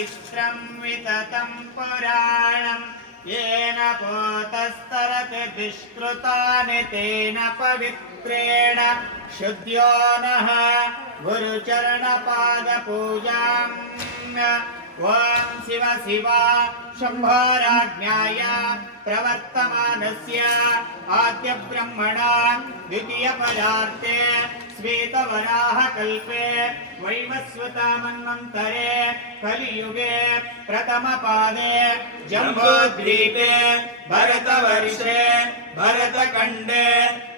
पवित्रं विततं पुराणम् येन पोतस्तरति दुष्कृतानि तेन पवित्रेण शुद्ध्यो नः गुरुचरणपादपूजाम् ॐ शिव शिव शम्भोराज्ञाय प्रवर्तमानस्य आद्यब्रह्मणा द्वितीयपदार्थे श्वेतवराहकल्पे वैवस्वतामन्वन्तरे कलियुगे प्रथमपादे जम्बूद्वीपे भरतवर्षे भरतखण्डे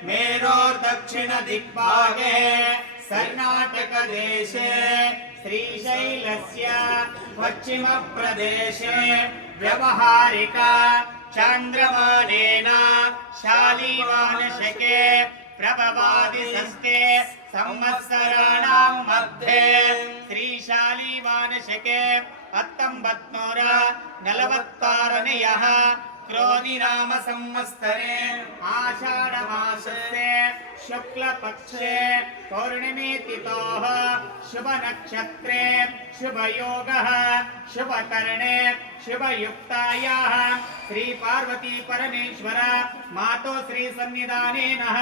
मेरोर्दक्षिणदिग्भागे कर्णाटकदेशे श्रीशैलस्य पश्चिमप्रदेशे व्यवहारिका चान्द्रमानेन शालीवानशके प्रभवादिसस्ते संवत्सराणां मध्ये श्रीशालीवानशके हत्तम्बत्नूर नलवत्तारनयः क्रौदिनामसंवत्सरे आषाढमासस्य शुक्लपक्षे पौर्णिमेतितोः शुभनक्षत्रे शुभयोगः शुभकर्णे शुभयुक्तायाः श्रीपार्वतीपरमेश्वर मातो श्रीसन्निधाने नः।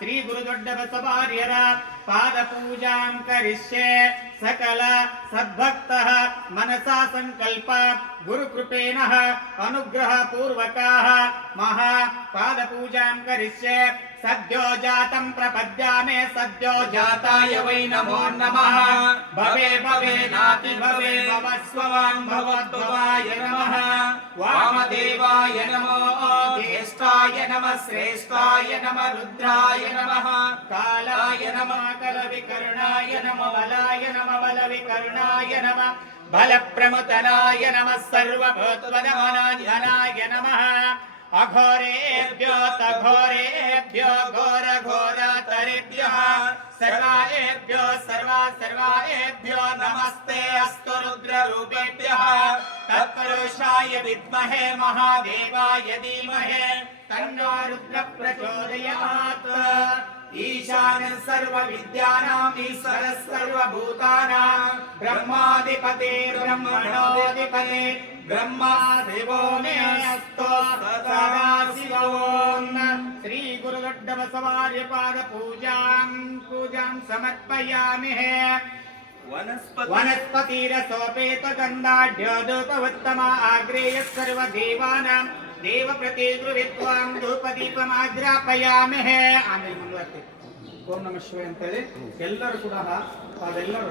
ಶುಭ ಕರ್ಣೆ ಶುಭ ಯುಕ್ತಾಯಾः ಶ್ರೀ ಪಾರ್ವತಿ ಪರಮೇಶ್ವರ ಮಾತೋ ಶ್ರೀ ಸನ್ನಿಧಾನೇನ ಶ್ರೀ ಗುರು ದೊಡ್ಡ ಬಸವಾರ್ಯರ ಪಾದ ಪೂಜಾಂ ಕರಿಷ್ಯೆ ಸಕಲ ಸದ್ಭಕ್ತಃ ಮನಸಾ ಸಂಕಲ್ಪ ಗುರು ಕೃಪೇಣ ಅನುಗ್ರಹ ಪೂರ್ವಕಾಃ ಮಹಾ ಪಾದ ಪೂಜಾಂ ಕರಿಷ್ಯೆ सद्यो जातम् प्रपद्यामे सद्यो जाताय वै नमो नमः भवे भवे नाति भवे भवस्ववान् भवद्भवाय नमः वामदेवाय नमो ज्येष्ठाय नमः श्रेष्ठाय नमः रुद्राय नमः कालाय नमः कलविकर्णाय नमः बलाय नमः बलविकर्णाय नमः बलप्रमुतनाय नमः सर्वभूतवनमनाय नमः अघोरेभ्यो तघोरेभ्यो घोर घोरतरेभ्यः सर्वायेभ्यो सर्वा सर्वायेभ्यो नमस्ते अस्तु रुद्ररूपेभ्यः। तत्पुरुषाय विद्महे महादेवाय धीमहे। तन्नो रुद्र प्रचोदयात् ईशान सर्वविद्यानाम्, ईश्वरः सर्वभूतानां ब्रह्माधिपते, ब्रह्मणोऽधिपते। ब्रह्मा देवो मे अस्तो सदा शिवोम् श्री गुरुदड्ड बसवार्य पाद पूजां पूजां समर्पयामि हे वनस्पतिरसोपेत गन्धाढ्योदोपवत्तमा आग्रेय सर्वदेवानां देवप्रतिगृहीत्वां ಧೂಪದೀಪಮಾಗ್ರಾಪಯಾಮಿ ಹೇ ಆಮೇಲೆ ಮುಂದುವರ್ತಿ ಓಂ ನಮ ಶಿವಾಯ ಅಂತೇಳಿ ಎಲ್ಲರೂ ಕೂಡ ತಾವೆಲ್ಲರೂ